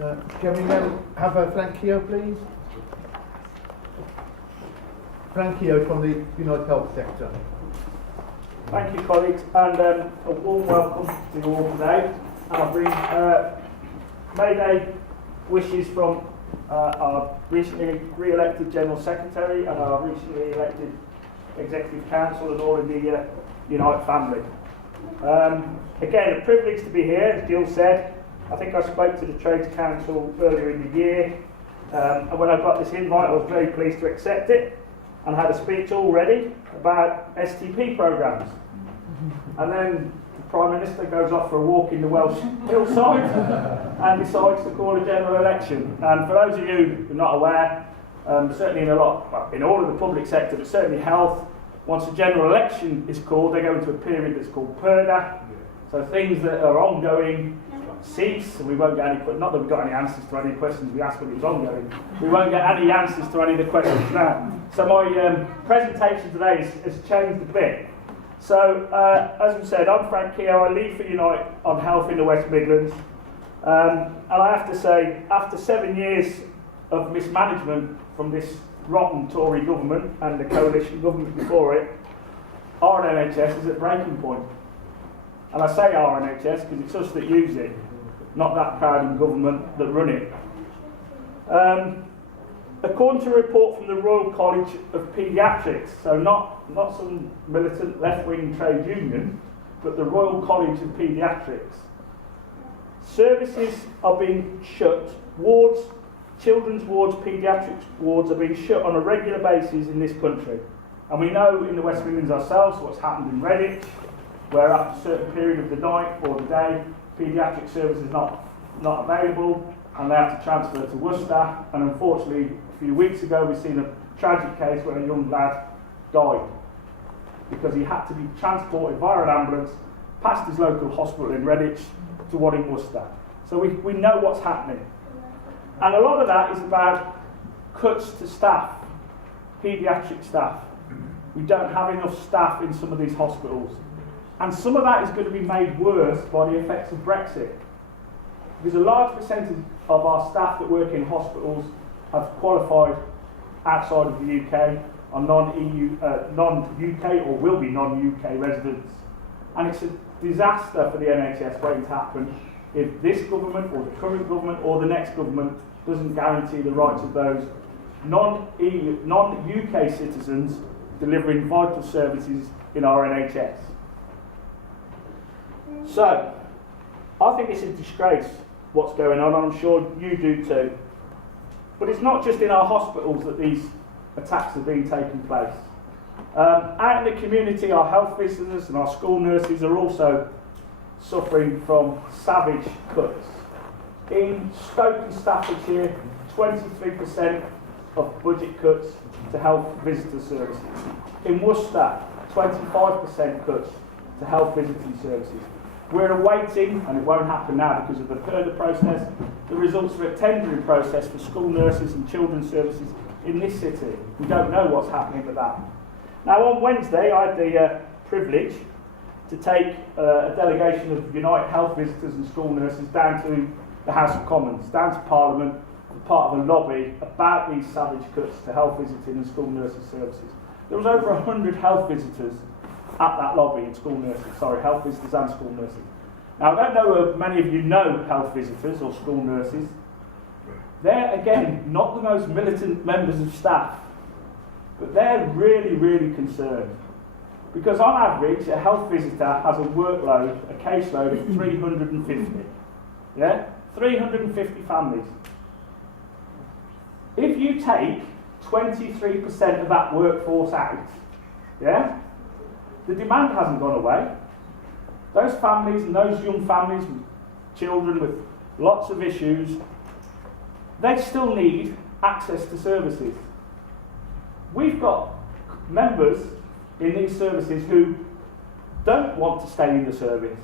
Can we now have Frank Keogh, please? Frank Keogh from the United Health Sector. Thank you, colleagues, and a warm welcome to you all today. And I bring May Day wishes from our recently re-elected General Secretary and our recently elected Executive Council and all of the Unite family. Again, a privilege to be here, as Jill said. I think I spoke to the Trades Council earlier in the year, and when I got this invite I was very pleased to accept it, and had a speech all ready about STP programmes. And then the Prime Minister goes off for a walk in the Welsh hillside and decides to call a general election. And for those of you who are not aware, certainly in all of the public sector, but certainly health, once a general election is called, they go into a period that's called purdah. So things that are ongoing cease, and we won't get any, not that we've got any answers to any questions we asked when it was ongoing, we won't get any answers to any of the questions now. So my presentation today has changed a bit. So, as we said, I'm Frank Keogh. I lead for Unite on Health in the West Midlands. And I have to say, after 7 years of mismanagement from this rotten Tory government and the coalition government before it, our NHS is at breaking point. And I say our NHS because it's us that use it, not that crowded government that run it. According to a report from the Royal College of Paediatrics, so not some militant left-wing trade union, but the Royal College of Paediatrics, services are being shut, children's wards, paediatrics wards are being shut on a regular basis in this country. And we know in the West Midlands ourselves what's happened in Redditch, where after a certain period of the night or the day, paediatric service is not available, and they have to transfer to Worcester. And unfortunately, a few weeks ago, we've seen a tragic case where a young lad died because he had to be transported via an ambulance past his local hospital in Redditch to one in Worcester. So we know what's happening. And a lot of that is about cuts to staff, paediatric staff. We don't have enough staff in some of these hospitals. And some of that is going to be made worse by the effects of Brexit. Because a large percentage of our staff that work in hospitals have qualified outside of the UK, are non-UK or will be non-UK residents. And it's a disaster for the NHS waiting to happen if this government or the current government or the next government doesn't guarantee the rights of those non-UK citizens delivering vital services in our NHS. So, I think it's a disgrace what's going on, and I'm sure you do too. But it's not just in our hospitals that these attacks are being taking place. Out in the community, our health visitors and our school nurses are also suffering from savage cuts. In Stoke and Staffordshire, 23% of budget cuts to health visitor services. In Worcester, 25% cuts to health visiting services. We're awaiting, and it won't happen now because of the purdah process, the results of a tendering process for school nurses and children's services in this city. We don't know what's happening with that. Now on Wednesday I had the privilege to take a delegation of Unite health visitors and school nurses down to the House of Commons, down to Parliament, as part of a lobby about these savage cuts to health visiting and school nurses services. There was over 100 health visitors at that lobby in health visitors and school nurses. Now, I don't know if many of you know health visitors or school nurses. They're, again, not the most militant members of staff, but they're really, really concerned. Because on average, a health visitor has a workload, a caseload of 350. Yeah? 350 families. If you take 23% of that workforce out, yeah? The demand hasn't gone away. Those families and those young families with children with lots of issues, they still need access to services. We've got members in these services who don't want to stay in the service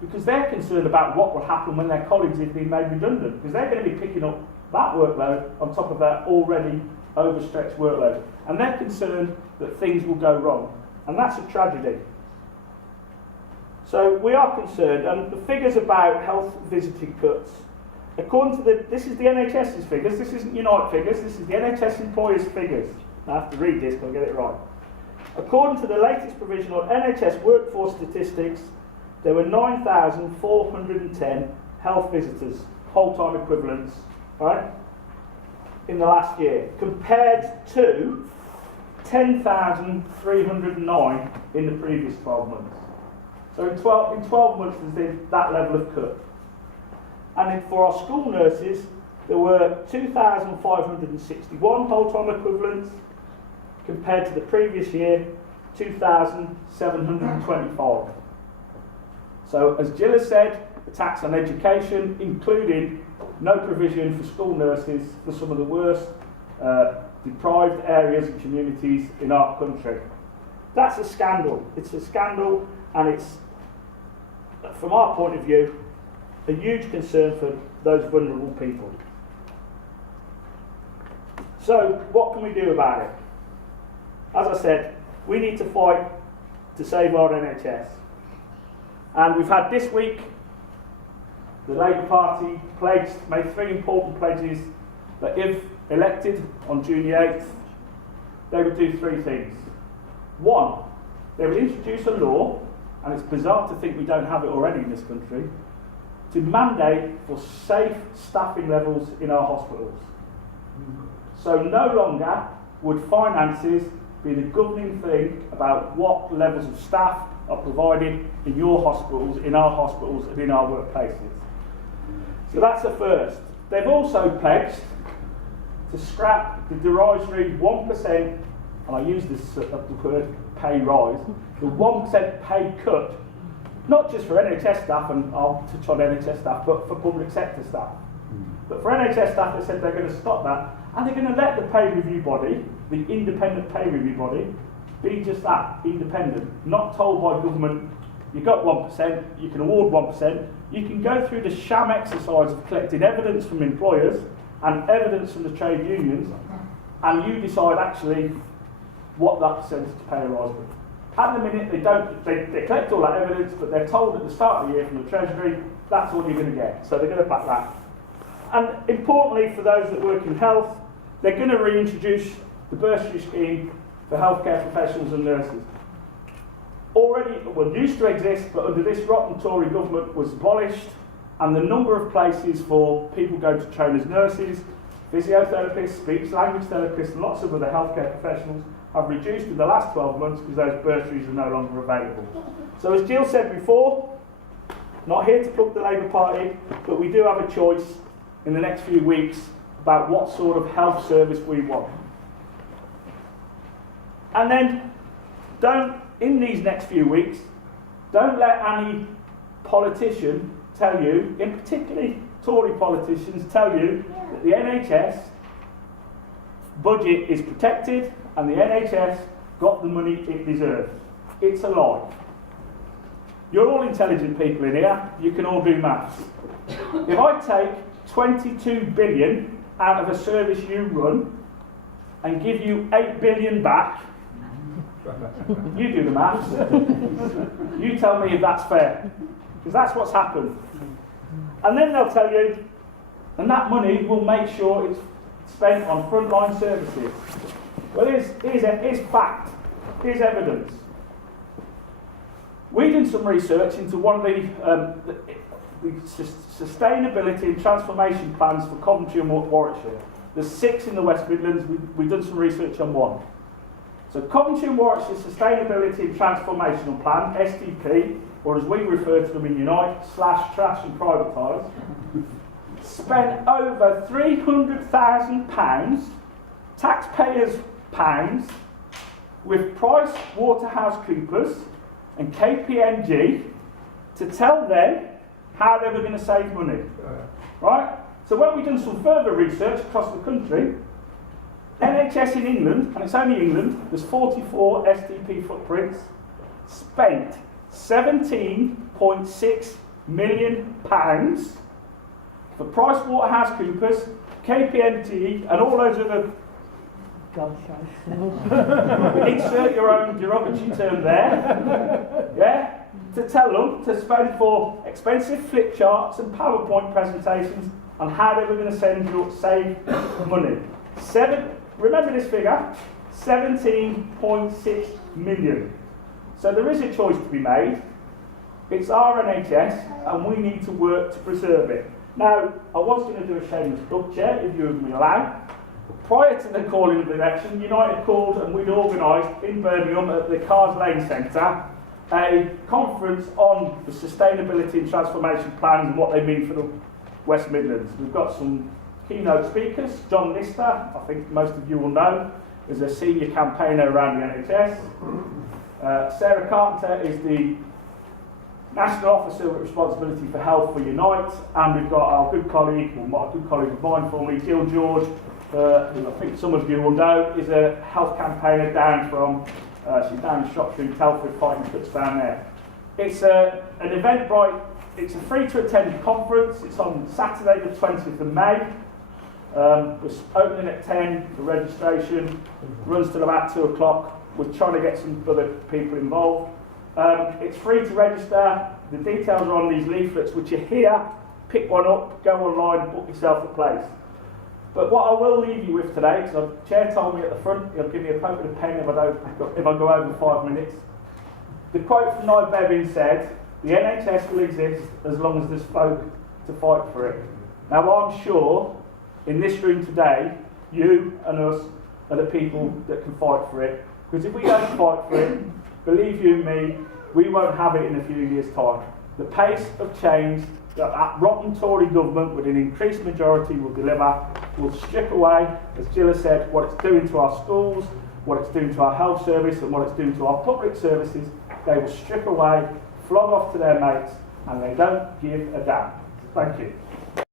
because they're concerned about what will happen when their colleagues have been made redundant, because they're going to be picking up that workload on top of their already overstretched workload. And they're concerned that things will go wrong. And that's a tragedy. So we are concerned, and the figures about health visiting cuts According to this is the NHS's figures, this isn't Unite figures, this is the NHS employers' figures. I have to read this, but I'll get it right. According to the latest provisional NHS workforce statistics, there were 9,410 health visitors, whole-time equivalents, right, in the last year, compared to 10,309 in the previous 12 months. So in 12 months there's been that level of cut. And then for our school nurses, there were 2,561 whole-time equivalents, compared to the previous year, 2,725. So as Jill has said, the tax on education, including no provision for school nurses for some of the worst deprived areas and communities in our country. That's a scandal. It's a scandal, and it's, from our point of view, a huge concern for those vulnerable people. So what can we do about it? As I said, we need to fight to save our NHS. And we've had this week, the Labour Party made 3 important pledges that if elected on June the 8th, they would do 3 things. 1, they would introduce a law, and it's bizarre to think we don't have it already in this country, to mandate for safe staffing levels in our hospitals. So no longer would finances be the governing thing about what levels of staff are provided in your hospitals, in our hospitals, and in our workplaces. So that's the first. They've also pledged to scrap the derisory 1%, and I use this the word pay rise, the 1% pay cut, not just for NHS staff, and I'll touch on NHS staff, but for public sector staff. But for NHS staff, they said they're going to stop that, and they're going to let the pay review body, the independent pay review body, be just that, independent, not told by government, you got 1%, you can award 1%, you can go through the sham exercise of collecting evidence from employers and evidence from the trade unions, and you decide actually what that percentage to pay a rise with. At the minute, they collect all that evidence, but they're told at the start of the year from the Treasury, that's all you're going to get. So they're going to back that. And importantly, for those that work in health, they're going to reintroduce the bursary scheme for healthcare professionals and nurses. Already, well, used to exist, but under this rotten Tory government was abolished, and the number of places for people going to train as nurses, physiotherapists, speech language therapists, and lots of other healthcare professionals have reduced in the last 12 months because those bursaries are no longer available. So as Jill said before, not here to pluck the Labour Party, but we do have a choice in the next few weeks about what sort of health service we want. And then, in these next few weeks, don't let any politician tell you, in particularly Tory politicians, tell you that the NHS budget is protected and the NHS got the money it deserved. It's a lie. You're all intelligent people in here, you can all do maths. If I take 22 billion out of a service you run and give you 8 billion back, you do the maths. You tell me if that's fair, because that's what's happened. And then they'll tell you, and that money will make sure it's spent on frontline services. Well, here's fact, here's evidence. We did some research into one of the sustainability and transformation plans for Coventry and Warwickshire. There's 6 in the West Midlands. We've done some research on one. So Coventry and Warwickshire Sustainability and Transformational Plan, STP, or as we refer to them in Unite, /trash and privatise, spent over £300,000, taxpayers' pounds, with PricewaterhouseCoopers and KPMG to tell them how they were going to save money. Right? So when we've done some further research across the country, NHS in England, and it's only England, there's 44 STP footprints, spent £17.6 million for PricewaterhouseCoopers, KPMG, and all those other. Insert your own derogatory term there. Yeah? To tell them to spend for expensive flip charts and PowerPoint presentations on how they were going to save money. Remember this figure, 17.6 million. So there is a choice to be made. It's our NHS and we need to work to preserve it. Now, I was going to do a shameless plug, Chair, if you would allow. Prior to the calling of the election, United called and we'd organised in Birmingham at the Cars Lane Centre a conference on the sustainability and transformation plans and what they mean for the West Midlands. We've got some keynote speakers. John Lister, I think most of you will know, is a senior campaigner around the NHS. Sarah Carpenter is the National Officer with responsibility for health for Unite, and we've got our good colleague, or a good colleague of mine formerly, Jill George, who I think some of you will know, is a health campaigner down from, she's down in Shropshire in Telford, fighting cuts down there. It's an Eventbrite, it's a free to attend conference. It's on Saturday the 20th of May. It's opening at 10 for registration, runs till about 2 o'clock. We're trying to get some other people involved. It's free to register. The details are on these leaflets, which are here. Pick one up, go online, book yourself a place. But what I will leave you with today, because the Chair told me at the front, he'll give me a poke with a pen if I go over 5 minutes. The quote from Nye Bevan said, "The NHS will exist as long as there's folk to fight for it." Now I'm sure in this room today, you and us are the people that can fight for it. Because if we don't fight for it, believe you me, we won't have it in a few years' time. The pace of change that rotten Tory government with an increased majority will deliver will strip away, as Jill has said, what it's doing to our schools, what it's doing to our health service and what it's doing to our public services. They will strip away, flog off to their mates, and they don't give a damn. Thank you.